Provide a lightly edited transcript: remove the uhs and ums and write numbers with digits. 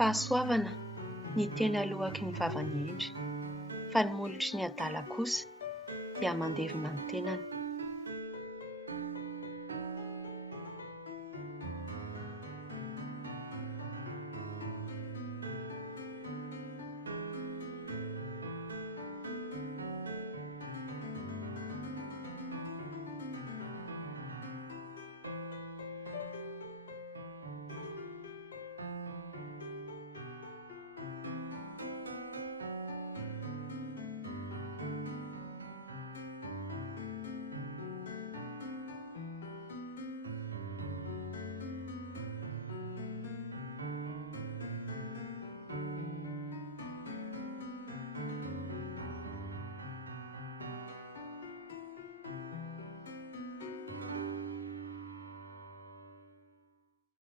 Fahasoavana ny teny alohaky ny vavany endry, fa ny molotry ny adala kosa dia mandevona ny tenany.